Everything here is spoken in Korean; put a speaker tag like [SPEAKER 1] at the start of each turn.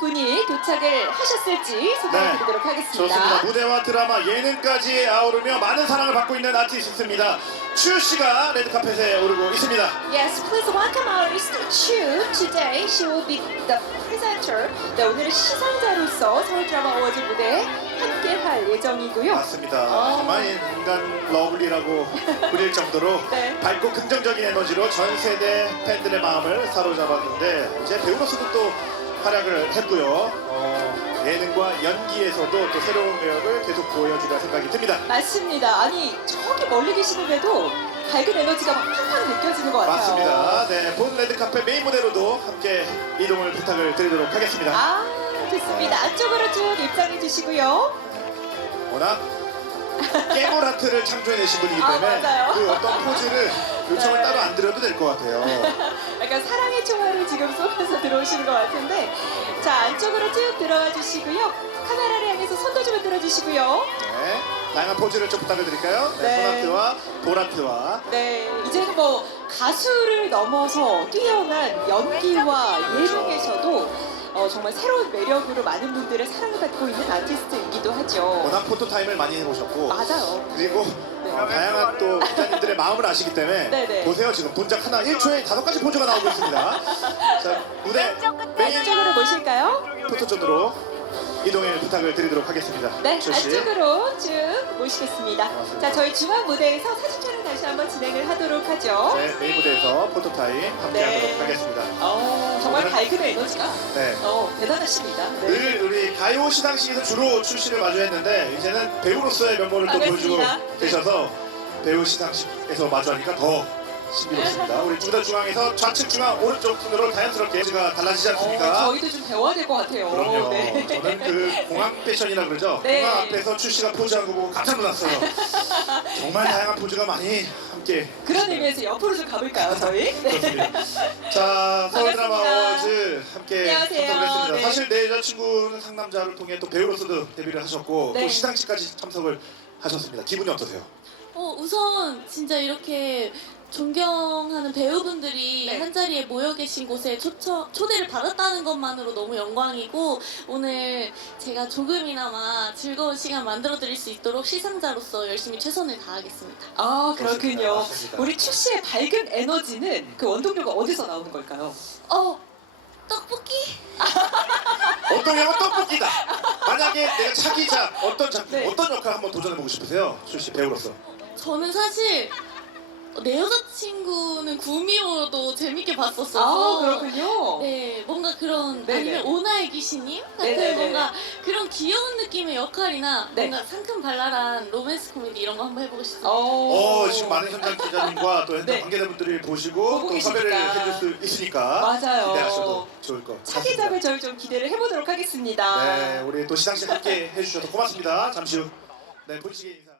[SPEAKER 1] 분이 도착을 하셨을지 소개해 드리도록 하겠습니다.
[SPEAKER 2] 좋습니다. 무대와 드라마, 예능까지 아우르며 많은 사랑을 받고 있는 아티스트입니다. 추 씨가 레드카펫에 오르고 있습니다.
[SPEAKER 1] Yes, please welcome our artist Chu. Today she will be the presenter. 네, 오늘은 시상자로서 서울 드라마 어워즈 무대에 함께할 예정이고요.
[SPEAKER 2] 맞습니다. 정말 인간 러블리라고 부릴 정도로
[SPEAKER 1] 네.
[SPEAKER 2] 밝고 긍정적인 에너지로 전 세대 팬들의 마음을 사로잡았는데 이제 배우로서도 또 활약을 했고요. 예능과 연기에서도 또 새로운 매력을 계속 보여주려 생각이 듭니다.
[SPEAKER 1] 맞습니다. 아니 저기 멀리 계시는데도 밝은 에너지가 막 팡팡 느껴지는 것 같아요.
[SPEAKER 2] 맞습니다. 네, 본 레드카펫 메인 무대로도 함께 이동을 부탁을 드리도록 하겠습니다.
[SPEAKER 1] 아, 좋습니다. 안쪽으로 쭉 입장해 주시고요.
[SPEAKER 2] 워낙 깨물 하트를 창조해내신 분이기
[SPEAKER 1] 아,
[SPEAKER 2] 때문에
[SPEAKER 1] 맞아요.
[SPEAKER 2] 그 어떤 포즈를 요청을
[SPEAKER 1] 네.
[SPEAKER 2] 따로 안 드려도 될 것 같아요.
[SPEAKER 1] 약간 사랑의 총알을 지금 쏘면서 들어오시는 것 같은데, 자 안쪽으로 쭉 들어와 주시고요. 카메라를 향해서 손도 좀 흔들어 주시고요.
[SPEAKER 2] 네, 다양한 포즈를 좀 부탁을 드릴까요? 네,
[SPEAKER 1] 네.
[SPEAKER 2] 손아트와 볼아트와
[SPEAKER 1] 네, 이제는 뭐 가수를 넘어서 뛰어난 연기와 예능에서도 정말 새로운 매력으로 많은 분들의 사랑을 받고 있는 아티스트이기도 하죠.
[SPEAKER 2] 워낙 포토타임을 많이 해보셨고
[SPEAKER 1] 맞아요.
[SPEAKER 2] 그리고
[SPEAKER 1] 네.
[SPEAKER 2] 다양한 또 기자님들의 마음을 아시기 때문에
[SPEAKER 1] 네네.
[SPEAKER 2] 보세요. 지금 본작 하나 1초에 5가지 포즈가 나오고 있습니다. 자, 무대 메인
[SPEAKER 1] 안쪽으로 모실까요?
[SPEAKER 2] 포토존으로 이동을 부탁을 드리도록 하겠습니다.
[SPEAKER 1] 네,
[SPEAKER 2] 조 씨.
[SPEAKER 1] 안쪽으로 쭉 모시겠습니다.
[SPEAKER 2] 고맙습니다.
[SPEAKER 1] 자, 저희 중앙 무대에서 사진 촬영 다시 한번 진행을 하도록 하죠.
[SPEAKER 2] 네, 메인 무대에서 포토타임 함께
[SPEAKER 1] 네.
[SPEAKER 2] 하도록 하겠습니다.
[SPEAKER 1] 정말
[SPEAKER 2] 오늘은-
[SPEAKER 1] 밝은 에너지가
[SPEAKER 2] 네.
[SPEAKER 1] 대단하십니다. 네.
[SPEAKER 2] 늘 우리 가요 시상식에서 주로 출시를 마주했는데 이제는 배우로서의 면모를 또 보여주고
[SPEAKER 1] 반갑습니다.
[SPEAKER 2] 계셔서 배우 시상식에서 마주하니까 더 신비롭습니다. 우리 중단 중앙에서 좌측 중앙 오른쪽 순으로 자연스럽게 제가 달라지지 않습니까?
[SPEAKER 1] 저희도 좀 배워야 될 것 같아요.
[SPEAKER 2] 그럼요.
[SPEAKER 1] 네.
[SPEAKER 2] 저는 그 공항 패션이라 그러죠.
[SPEAKER 1] 네.
[SPEAKER 2] 공항 앞에서 출시가 포즈한 거 보고 깜짝 놀랐어요. 정말 다양한 포즈가 많이 함께.
[SPEAKER 1] 그런 의미에서 옆으로 좀 가볼까요, 저희? 네.
[SPEAKER 2] 그렇습니다. 자, 서울 드라마
[SPEAKER 1] 반갑습니다.
[SPEAKER 2] 어워즈 함께
[SPEAKER 1] 안녕하세요.
[SPEAKER 2] 참석을 했습니다.
[SPEAKER 1] 네.
[SPEAKER 2] 사실 내 여자친구는 상남자를 통해 또 배우로서도 데뷔를 하셨고
[SPEAKER 1] 네.
[SPEAKER 2] 또 시상식까지 참석을 하셨습니다. 기분이 어떠세요?
[SPEAKER 3] 우선 진짜 이렇게 존경하는 배우분들이
[SPEAKER 1] 네.
[SPEAKER 3] 한자리에 모여 계신 곳에 초대를 받았다는 것만으로 너무 영광이고, 오늘 제가 조금이나마 즐거운 시간 만들어 드릴 수 있도록 시상자로서 열심히 최선을 다하겠습니다.
[SPEAKER 1] 아, 그렇군요.
[SPEAKER 2] 맞습니다.
[SPEAKER 1] 우리 추 씨의 밝은 에너지는 그 원동력은 어디서 나오는 걸까요?
[SPEAKER 3] 떡볶이?
[SPEAKER 2] 어떤 영화 떡볶이다. 만약에 내가 차기작 어떤 작품,
[SPEAKER 1] 네.
[SPEAKER 2] 어떤 역할 한번 도전해보고 싶으세요? 출시 배우로서.
[SPEAKER 3] 저는 사실 내 여자친구는 구미호도 재밌게
[SPEAKER 1] 아,
[SPEAKER 3] 봤었어서
[SPEAKER 1] 그렇군요.
[SPEAKER 3] 네, 뭔가 그런
[SPEAKER 1] 네네.
[SPEAKER 3] 아니면 오나의 귀신님 같은
[SPEAKER 1] 네네네.
[SPEAKER 3] 뭔가 그런 귀여운 느낌의 역할이나
[SPEAKER 1] 네.
[SPEAKER 3] 뭔가 상큼발랄한 로맨스 코미디 이런 거 한번 해보고 싶습니다.
[SPEAKER 2] 지금 많은 현장 기자님과 또 현장
[SPEAKER 1] 네.
[SPEAKER 2] 관계자분들이 보시고
[SPEAKER 1] 보고
[SPEAKER 2] 또
[SPEAKER 1] 계시니까.
[SPEAKER 2] 섭외를 해줄 수 있으니까
[SPEAKER 1] 맞아요.
[SPEAKER 2] 기대하셔도 좋을 것 같습니다.
[SPEAKER 1] 차기작을 저희 좀 기대를 해보도록 하겠습니다.
[SPEAKER 2] 네, 우리 또 시상식 함께 해주셔서 고맙습니다. 잠시 후 네, 본식의 인사.